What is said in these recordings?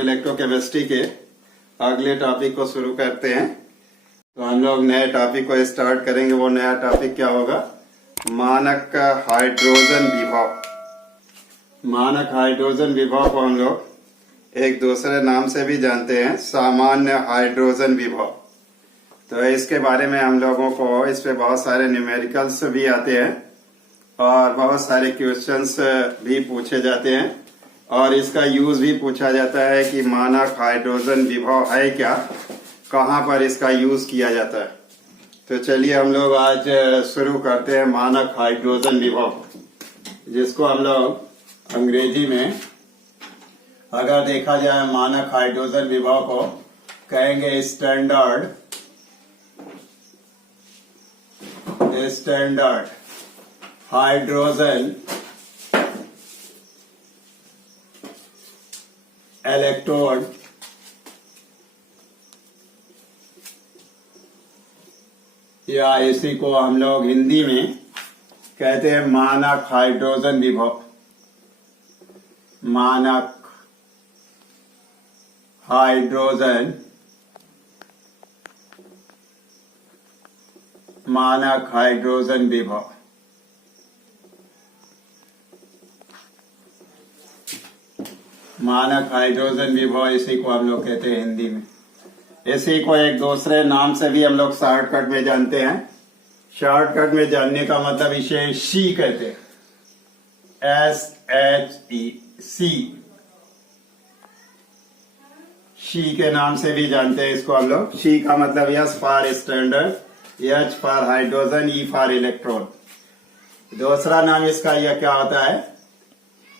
Electrochemistry के अगले topic को शुरू करते हैं। तो हम लोग नए टॉपिक को स्टार्ट करेंगे। वो नया टॉपिक क्या होगा? मानक हाइड्रोजन विभव। मानक हाइड्रोजन विभव को हम लोग एक दूसरे नाम से भी जानते हैं, सामान्य हाइड्रोजन विभव। तो इसके बारे में हम लोगों को इस पे बहुत सारे न्यूमेरिकल्स भी आते हैं और बहुत सारे क्वेश्चंस भी पूछे जाते हैं और इसका यूज भी पूछा जाता है कि मानक हाइड्रोजन विभव है क्या, कहाँ पर इसका यूज किया जाता है। तो चलिए हम लोग आज शुरू करते हैं मानक हाइड्रोजन विभव, जिसको हम लोग अंग्रेजी में अगर देखा जाए मानक हाइड्रोजन विभव को कहेंगे स्टैंडर्ड हाइड्रोजन इलेक्ट्रोड या इसी को हम लोग हिंदी में कहते हैं मानक हाइड्रोजन विभव। मानक हाइड्रोजन विभव। मानक हाइड्रोजन विभव इसी को हम लोग कहते हैं हिंदी में। इसी को एक दूसरे नाम से भी हम लोग शॉर्टकट में जानते हैं। शॉर्टकट में जानने का मतलब इसे शी कहते हैं, SHE, शी के नाम से भी जानते हैं इसको हम लोग। शी का मतलब S for standard, H for hydrogen, E for electron. दूसरा नाम इसका यह क्या होता है?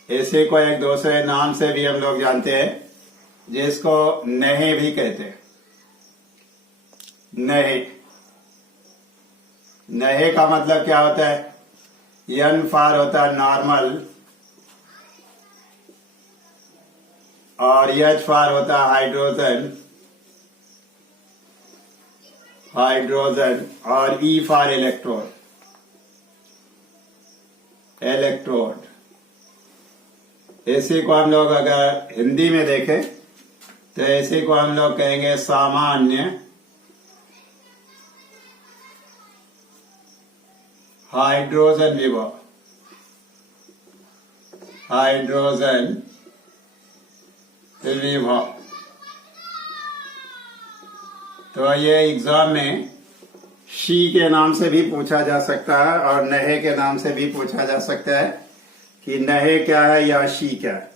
इसी को एक दूसरे नाम से भी हम लोग जानते हैं, जिसको नहे भी कहते हैं। नहे का मतलब क्या होता है? N फॉर होता है नॉर्मल और H फॉर होता है हाइड्रोजन और E फॉर इलेक्ट्रोड। इसी को हम लोग अगर हिंदी में देखें तो इसी को हम लोग कहेंगे सामान्य हाइड्रोजन विभव। तो ये एग्जाम में शी के नाम से भी पूछा जा सकता है और नहे के नाम से भी पूछा जा सकता है कि नहे क्या है या शी क्या है।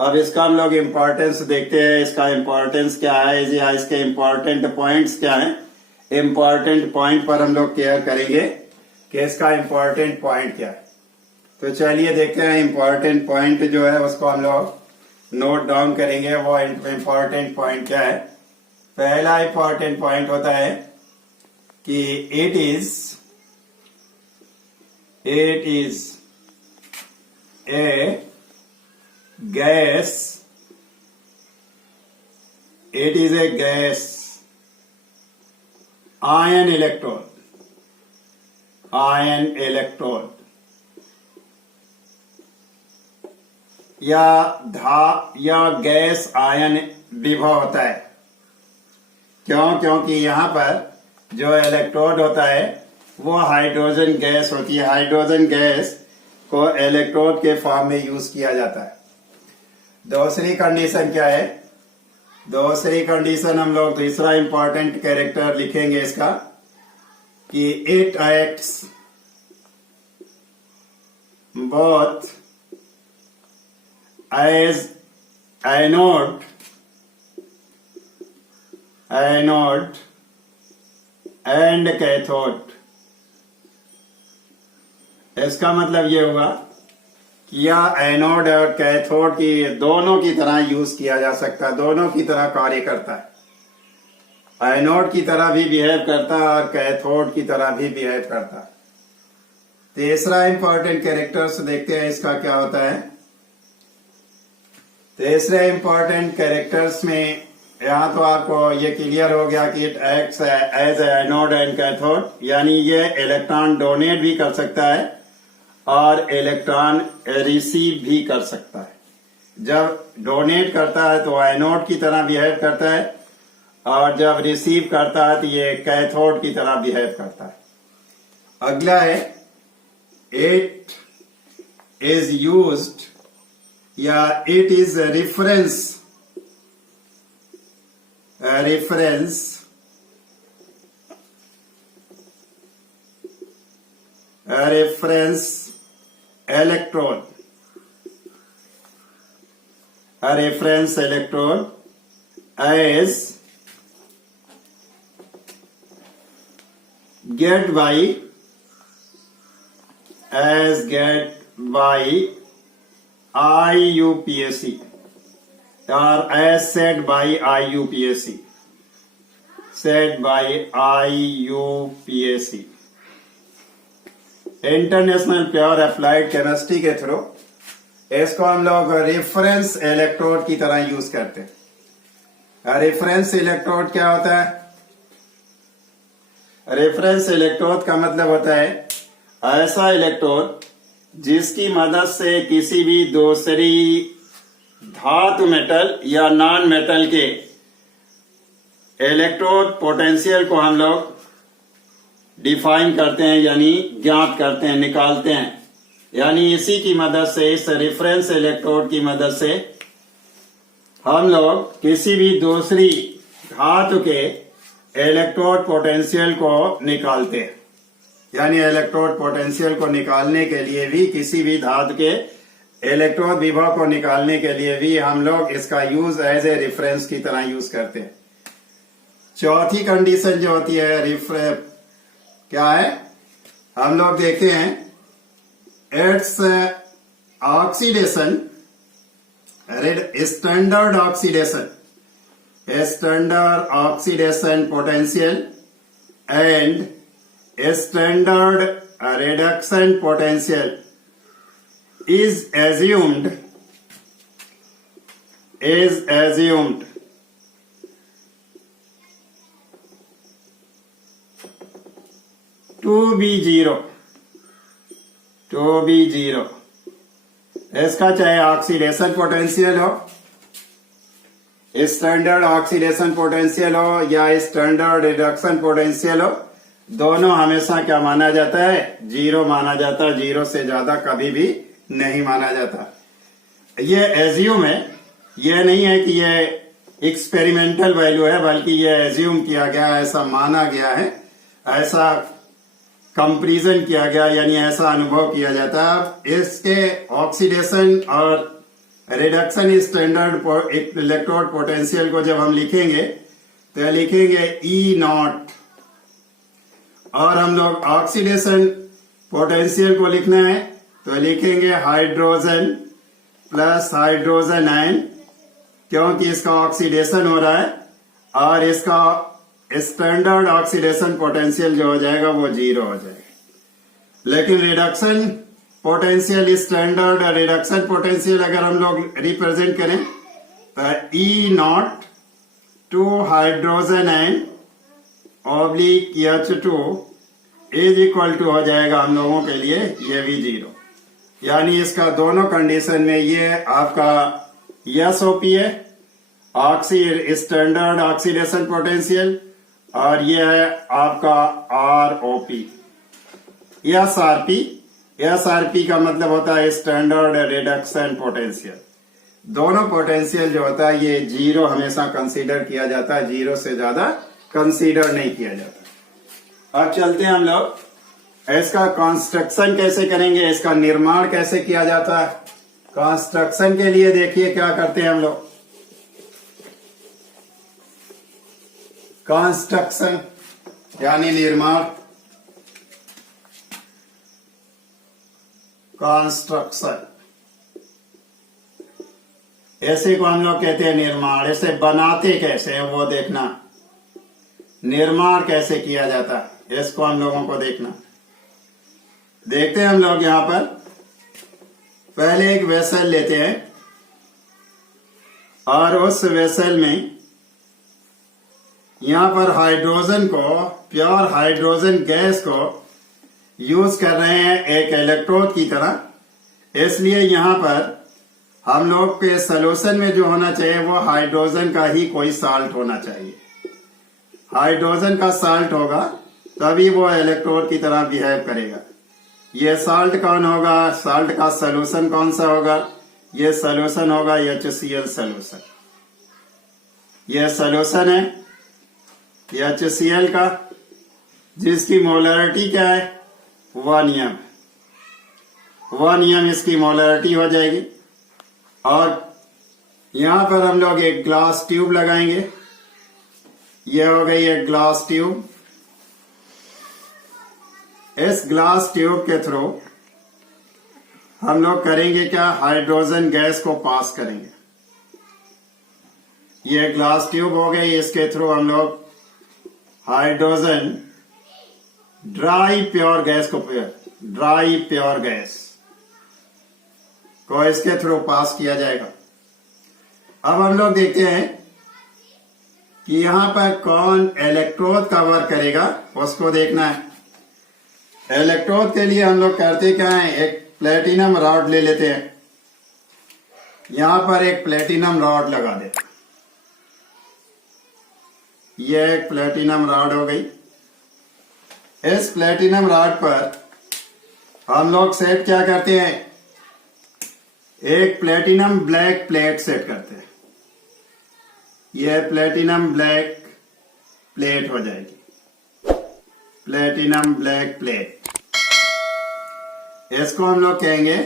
अब इसका हम लोग इम्पोर्टेंस देखते हैं। इसका इम्पोर्टेंस क्या है या इसके इम्पोर्टेंट पॉइंट्स क्या है। इम्पोर्टेंट पॉइंट पर हम लोग केयर करेंगे कि इसका इम्पोर्टेंट पॉइंट क्या है। तो चलिए देखते हैं इम्पोर्टेंट पॉइंट जो है उसको हम लोग नोट डाउन करेंगे। वो इम्पोर्टेंट पॉइंट क्या है? पहला इम्पोर्टेंट पॉइंट होता है कि it is a gas. It is a gas ion electrode या गैस आयन विभव होता है। क्योंकि यहाँ पर जो इलेक्ट्रोड होता है वो हाइड्रोजन गैस होती है। हाइड्रोजन गैस को इलेक्ट्रोड के फॉर्म में यूज किया जाता है। दूसरी कंडीशन क्या है? दूसरी कंडीशन हम लोग दूसरा इंपॉर्टेंट कैरेक्टर लिखेंगे इसका कि it acts both as anode and cathode. इसका मतलब ये हुआ कि यह एनोड और कैथोड की दोनों की तरह यूज किया जा सकता है, दोनों की तरह कार्य करता है। एनोड की तरह भी बिहेव करता है और कैथोड की तरह भी बिहेव करता है। तीसरा इंपॉर्टेंट कैरेक्टर्स देखते हैं इसका क्या होता है। तीसरे इंपॉर्टेंट कैरेक्टर्स में यहाँ तो आपको ये क्लियर हो गया कि it acts as anode and cathode, यानी ये इलेक्ट्रॉन डोनेट भी कर सकता है और इलेक्ट्रॉन रिसीव भी कर सकता है। जब डोनेट करता है तो एनोड की तरह बिहेव करता है, और जब रिसीव करता है तो ये कैथोड की तरह बिहेव करता है। अगला है इट इज यूज्ड या it is reference electrode, a reference electrode as get by IUPAC or as said by IUPAC, international pure applied chemistry के थ्रू इसको हम लोग रेफरेंस इलेक्ट्रोड की तरह यूज करते हैं। रेफरेंस इलेक्ट्रोड क्या होता है? रेफरेंस इलेक्ट्रोड का मतलब होता है ऐसा इलेक्ट्रोड जिसकी मदद से किसी भी दूसरी धातु मेटल या नॉन मेटल के इलेक्ट्रोड पोटेंशियल को हम लोग डिफाइन करते हैं, यानी ज्ञात करते हैं, निकालते हैं। यानी इसी की मदद से, इस रेफरेंस इलेक्ट्रोड की मदद से हम लोग किसी भी दूसरी धातु के इलेक्ट्रोड पोटेंशियल को निकालते हैं। यानी इलेक्ट्रोड पोटेंशियल को निकालने के लिए भी, किसी भी धातु के इलेक्ट्रोड विभव को निकालने के लिए भी हम लोग इसका यूज एज ए रेफरेंस की तरह यूज करते हैं। चौथी कंडीशन जो होती है क्या है? हम लोग देखते हैं its oxidation, standard oxidation potential and standard reduction potential is assumed to be zero। इसका चाहे ऑक्सीडेशन पोटेंशियल हो, स्टैंडर्ड ऑक्सीडेशन पोटेंशियल हो या स्टैंडर्ड रिडक्शन पोटेंशियल हो, दोनों हमेशा क्या माना जाता है? जीरो माना जाता है। जीरो से ज्यादा कभी भी नहीं माना जाता। ये एज्यूम है, ये नहीं है कि ये एक्सपेरिमेंटल वैल्यू है, बल्कि ये एज्यूम किया गया, ऐसा माना गया है, ऐसा कंपैरिजन किया गया, यानी ऐसा अनुभव किया जाता है। इसके ऑक्सीडेशन और रिडक्शन स्टैंडर्ड इलेक्ट्रोड पोटेंशियल को जब हम लिखेंगे तो लिखेंगे E0, और हम लोग ऑक्सीडेशन पोटेंशियल को लिखना है तो लिखेंगे हाइड्रोजन प्लस हाइड्रोजन आयन, क्योंकि इसका ऑक्सीडेशन हो रहा है, और इसका स्टैंडर्ड ऑक्सीडेशन पोटेंशियल जो हो जाएगा वो जीरो हो जाएगा। लेकिन reduction potential, standard reduction potential अगर हम लोग रिप्रेजेंट करें तो E0 to hydrogen ion oblique H2 is equal to हो जाएगा हम लोगों के लिए ये भी जीरो। यानी इसका दोनों कंडीशन में ये आपका SOP है, स्टैंडर्ड ऑक्सीडेशन पोटेंशियल, और ये है आपका ROP। SRP का मतलब होता है स्टैंडर्ड रिडक्शन पोटेंशियल। दोनों पोटेंशियल जो होता है ये जीरो हमेशा कंसीडर किया जाता है, जीरो से ज्यादा कंसीडर नहीं किया जाता। अब चलते हैं हम लोग इसका कंस्ट्रक्शन कैसे करेंगे, इसका निर्माण कैसे किया जाता है। कंस्ट्रक्शन के लिए देखिए क्या करते हैं हम लोग। कंस्ट्रक्शन यानी निर्माण, कंस्ट्रक्शन ऐसे को हम लोग कहते हैं निर्माण। इसे बनाते कैसे हैं वो देखना, निर्माण कैसे किया जाता है इसको हम लोगों को देखना। देखते हैं हम लोग यहां पर, पहले एक वेसल लेते हैं और उस वेसल में यहां पर हाइड्रोजन को, प्योर हाइड्रोजन गैस को यूज कर रहे हैं एक इलेक्ट्रोड की तरह। इसलिए यहां पर हम लोग के सोल्यूशन में जो होना चाहिए वो हाइड्रोजन का ही कोई साल्ट होना चाहिए। हाइड्रोजन का साल्ट होगा तभी वो इलेक्ट्रोड की तरह बिहेव करेगा। ये साल्ट कौन होगा? साल्ट का सोल्यूशन कौन सा होगा? ये सोल्यूशन होगा HCl सोल्यूशन। ये सोल्यूशन है HCl का, जिसकी मोलरिटी क्या है? 1 m। 1 m इसकी मोलरिटी हो जाएगी। और यहां पर हम लोग एक ग्लास ट्यूब लगाएंगे। ये हो गई एक ग्लास ट्यूब। इस ग्लास ट्यूब के थ्रू हम लोग करेंगे क्या? हाइड्रोजन गैस को पास करेंगे। ये ग्लास ट्यूब हो गई, इसके थ्रू हम लोग हाइड्रोजन ड्राई प्योर गैस को इसके थ्रू पास किया जाएगा। अब हम लोग देखते हैं कि यहां पर कौन इलेक्ट्रोड का वर्क करेगा, उसको देखना है। इलेक्ट्रोड के लिए हम लोग करते क्या है? एक प्लेटिनम रॉड ले लेते हैं। यहां पर एक प्लेटिनम रॉड लगा दे। यह एक प्लेटिनम रॉड हो गई। इस प्लेटिनम रॉड पर हम लोग सेट क्या करते हैं? एक प्लेटिनम ब्लैक प्लेट सेट करते हैं। यह प्लेटिनम ब्लैक प्लेट हो जाएगी, प्लेटिनम ब्लैक प्लेट। इसको हम लोग कहेंगे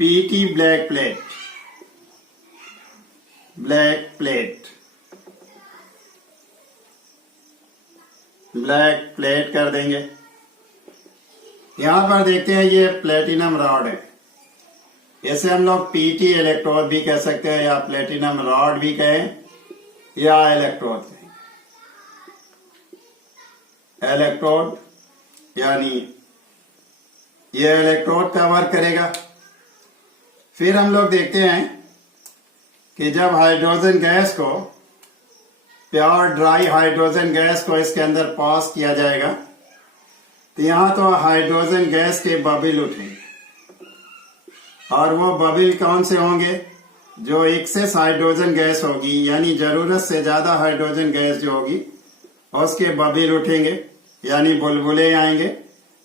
PT black plate. Black plate, black plate कर देंगे। यहां पर देखते हैं ये प्लेटिनम रॉड है। इसे हम लोग PT इलेक्ट्रोड भी कह सकते हैं, या प्लेटिनम रॉड भी कहें, या इलेक्ट्रोड कहें। इलेक्ट्रोड यानी ये इलेक्ट्रोड का वर्क करेगा। फिर हम लोग देखते हैं कि जब हाइड्रोजन गैस को, प्योर ड्राई हाइड्रोजन गैस को इसके अंदर पास किया जाएगा, तो यहां तो हाइड्रोजन गैस के बबल उठेंगे। और वो बबल कौन से होंगे? जो एक्सेस हाइड्रोजन गैस होगी, यानी जरूरत से ज्यादा हाइड्रोजन गैस जो होगी उसके बबल उठेंगे, यानी बुलबुले आएंगे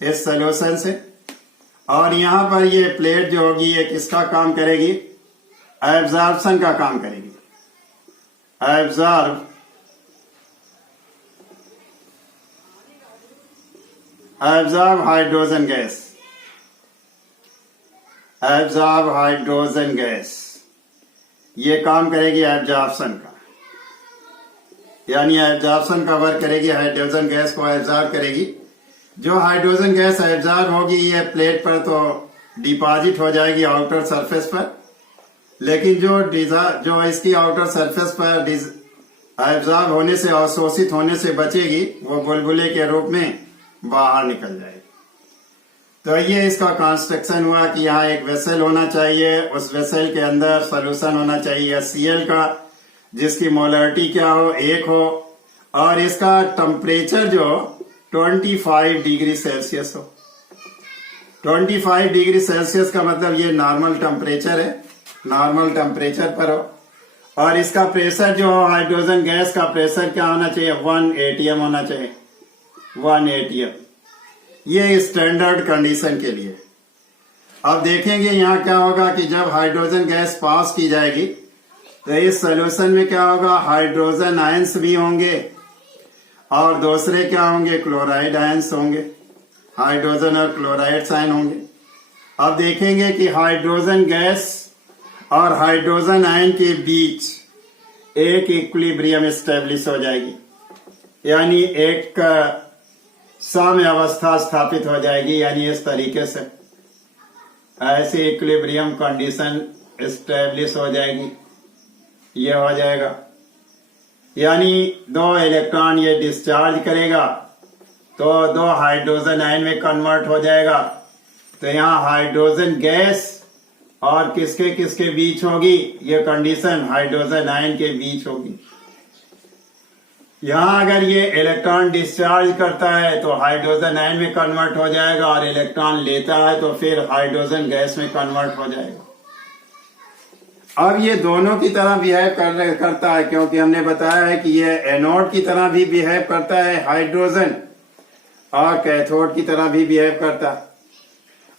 इस सोल्यूशन से। और यहां पर ये प्लेट जो होगी ये किसका काम करेगी? एब्जॉर्प्शन का काम करेगी। Absorb hydrogen gas, absorb hydrogen gas, ये काम करेगी एब्जॉर्प्शन का, यानी एब्जॉर्प्शन का वर्क करेगी। हाइड्रोजन गैस को एब्जॉर्ब करेगी। जो हाइड्रोजन गैस एब्जॉर्ब होगी ये प्लेट पर तो डिपॉजिट हो जाएगी आउटर सरफेस पर, लेकिन जो इसकी आउटर सरफेस पर एब्जॉर्ब होने से, अवशोषित होने से बचेगी, वो बुलबुले के रूप में बाहर निकल जाएगी। तो ये इसका कंस्ट्रक्शन हुआ कि यहाँ एक वेसल होना चाहिए, उस वेसल के अंदर सोल्यूशन होना चाहिए Cl का, जिसकी मोलरिटी क्या हो? 1 हो, और इसका टेम्परेचर जो 25 डिग्री सेल्सियस हो। 25 डिग्री सेल्सियस का मतलब ये नॉर्मल टेम्परेचर है, नॉर्मल टेम्परेचर पर हो। और इसका प्रेशर जो हो, हाइड्रोजन गैस का प्रेशर क्या होना चाहिए? 1 atm होना चाहिए, 1 atm। ये स्टैंडर्ड कंडीशन के लिए। अब देखेंगे यहाँ क्या होगा कि जब हाइड्रोजन गैस पास की जाएगी तो इस सोल्यूशन में क्या होगा? हाइड्रोजन आयंस भी होंगे और दूसरे क्या होंगे? क्लोराइड आयंस होंगे, हाइड्रोजन और क्लोराइड आयन होंगे। अब देखेंगे कि हाइड्रोजन गैस और हाइड्रोजन आयन के बीच एक इक्विलिब्रियम स्टेब्लिश हो जाएगी, यानी एक साम्य अवस्था स्थापित हो जाएगी। यानी इस तरीके से ऐसी इक्विलिब्रियम कंडीशन स्टेब्लिश हो जाएगी। ये हो जाएगा, यानी 2 इलेक्ट्रॉन ये डिस्चार्ज करेगा तो 2 हाइड्रोजन आयन में कन्वर्ट हो जाएगा। तो यहाँ हाइड्रोजन गैस और किसके किसके बीच होगी ये कंडीशन? हाइड्रोजन आयन के बीच होगी। यहाँ अगर ये इलेक्ट्रॉन डिस्चार्ज करता है तो हाइड्रोजन आयन में कन्वर्ट हो जाएगा, और इलेक्ट्रॉन लेता है तो फिर हाइड्रोजन गैस में कन्वर्ट हो जाएगा। अब ये दोनों की तरह बिहेव करता है, क्योंकि हमने बताया है कि ये एनोड की तरह भी बिहेव करता है हाइड्रोजन, और कैथोड की तरह भी बिहेव करता है।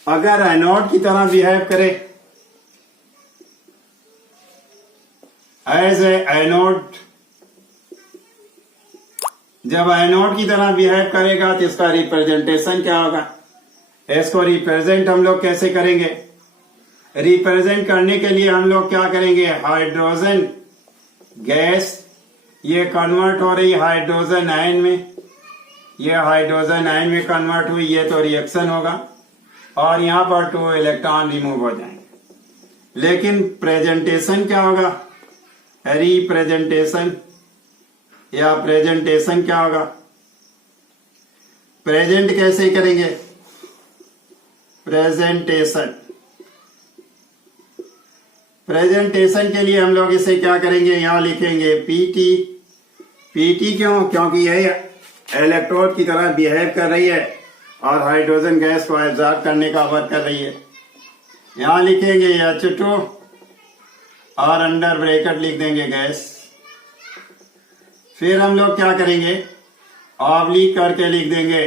अगर एनोड की तरह बिहेव करे एज ए एनोड, जब एनोड की तरह बिहेव करेगा तो इसका रिप्रेजेंटेशन क्या होगा? इसको रिप्रेजेंट हम लोग कैसे करेंगे? रिप्रेजेंट करने के लिए हम लोग क्या करेंगे? हाइड्रोजन गैस ये कन्वर्ट हो रही हाइड्रोजन आयन में, ये हाइड्रोजन आयन में कन्वर्ट हुई, ये तो रिएक्शन होगा और यहां पर 2 इलेक्ट्रॉन रिमूव हो जाएंगे। लेकिन प्रेजेंटेशन क्या होगा? रिप्रेजेंटेशन या प्रेजेंटेशन क्या होगा? प्रेजेंट कैसे करेंगे? प्रेजेंटेशन के लिए हम लोग इसे क्या करेंगे? यहां लिखेंगे पीटी। पीटी क्यों? क्योंकि यह इलेक्ट्रोड की तरह बिहेव कर रही है और हाइड्रोजन गैस को एब्जॉर्ब करने का वर्क कर रही है। यहां लिखेंगे H2 और अंडर ब्रैकेट लिख देंगे गैस। फिर हम लोग क्या करेंगे? ऑब्लिक करके लिख देंगे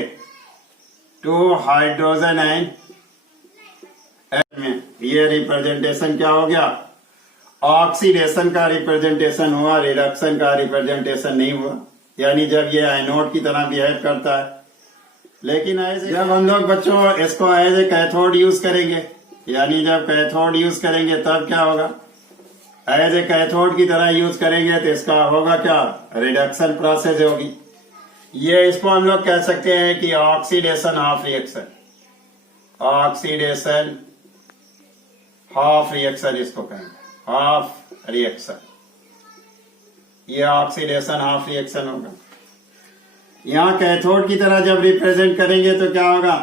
2 हाइड्रोजन आयन में। ये रिप्रेजेंटेशन क्या हो गया? ऑक्सीडेशन का रिप्रेजेंटेशन हुआ, रिडक्शन का रिप्रेजेंटेशन नहीं हुआ, यानी जब ये एनोड की तरह बिहेव करता है। लेकिन जब हम लोग बच्चों इसको एज ए कैथोड यूज करेंगे, यानी जब कैथोड यूज करेंगे तब क्या होगा? एज ए कैथोड की तरह यूज करेंगे तो इसका होगा क्या? रिडक्शन प्रोसेस होगी। ये इसको हम लोग कह सकते हैं कि oxidation half reaction, oxidation half reaction इसको कहेंगे, हाफ रिएक्शन। ये ऑक्सीडेशन हाफ रिएक्शन होगा। यहां कैथोड की तरह जब रिप्रेजेंट करेंगे तो क्या होगा?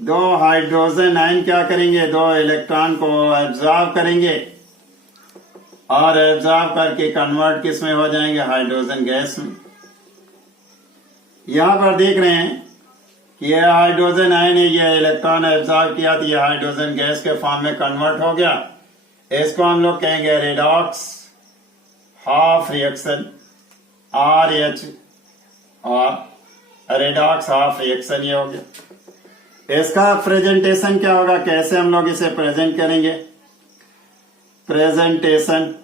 2 हाइड्रोजन आयन क्या करेंगे? 2 इलेक्ट्रॉन को एब्जॉर्ब करेंगे और एब्जॉर्ब करके कन्वर्ट किस में हो जाएंगे? हाइड्रोजन गैस में। यहां पर देख रहे हैं कि यह हाइड्रोजन आयन है, ये इलेक्ट्रॉन एब्जॉर्ब किया तो ये हाइड्रोजन गैस के फॉर्म में कन्वर्ट हो गया। इसको हम लोग कहेंगे रेडॉक्स हाफ रिएक्शन, RH और रेडॉक्स हाफ रिएक्शन ये हो गया। इसका प्रेजेंटेशन क्या होगा? कैसे हम लोग इसे प्रेजेंट करेंगे? प्रेजेंटेशन,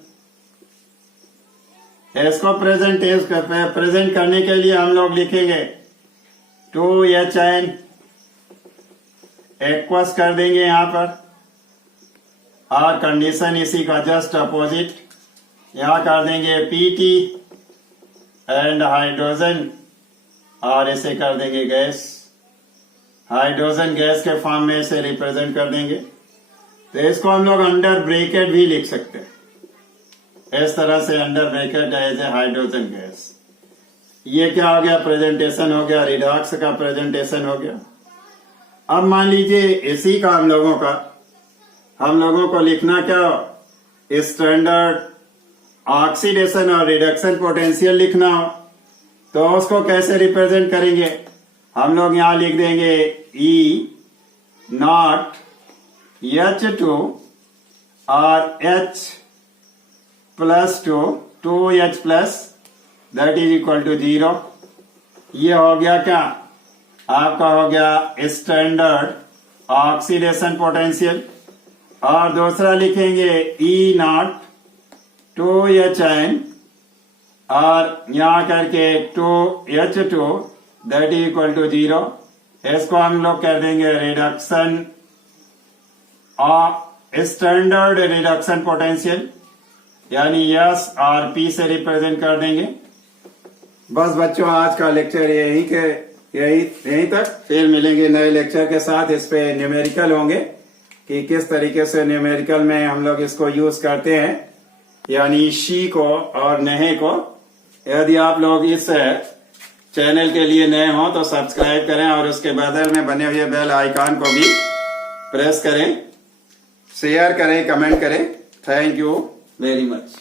इसको प्रेजेंट करने के लिए हम लोग लिखेंगे 2HN एक्वस कर देंगे यहां पर, और कंडीशन इसी का जस्ट अपोजिट यहां कर देंगे PT एंड हाइड्रोजन, और इसे कर देंगे गैस, हाइड्रोजन गैस के फॉर्म में इसे रिप्रेजेंट कर देंगे। तो इसको हम लोग अंडर ब्रैकेट भी लिख सकते हैं, इस तरह से under bracket as a hydrogen gas. ये क्या हो गया? प्रेजेंटेशन हो गया, रिडॉक्स का प्रेजेंटेशन हो गया। अब मान लीजिए इसी का हम लोगों को लिखना क्या? स्टैंडर्ड ऑक्सीडेशन और रिडक्शन पोटेंशियल लिखना हो तो उसको कैसे रिप्रेजेंट करेंगे? हम लोग यहां लिख देंगे E0 H2 और H+2 2H+ that is equal to 0। ये हो गया क्या? आपका हो गया स्टैंडर्ड ऑक्सीडेशन पोटेंशियल। और दूसरा लिखेंगे E0 2HN और यहां करके 2H2 that is equal to 0। इसको हम लोग कर देंगे रिडक्शन स्टैंडर्ड रिडक्शन पोटेंशियल, यानी S और P से रिप्रेजेंट कर देंगे। बस बच्चों आज का लेक्चर यहीं तक। फिर मिलेंगे नए लेक्चर के साथ। इस पे न्यूमेरिकल होंगे कि किस तरीके से न्यूमेरिकल में हम लोग इसको यूज करते हैं, यानी शी को और नहे को। यदि आप लोग इस चैनल के लिए नए हो तो सब्सक्राइब करें और उसके बगल में बने हुए बेल आइकॉन को भी प्रेस करें, शेयर करें, कमेंट करें। Thank you very much.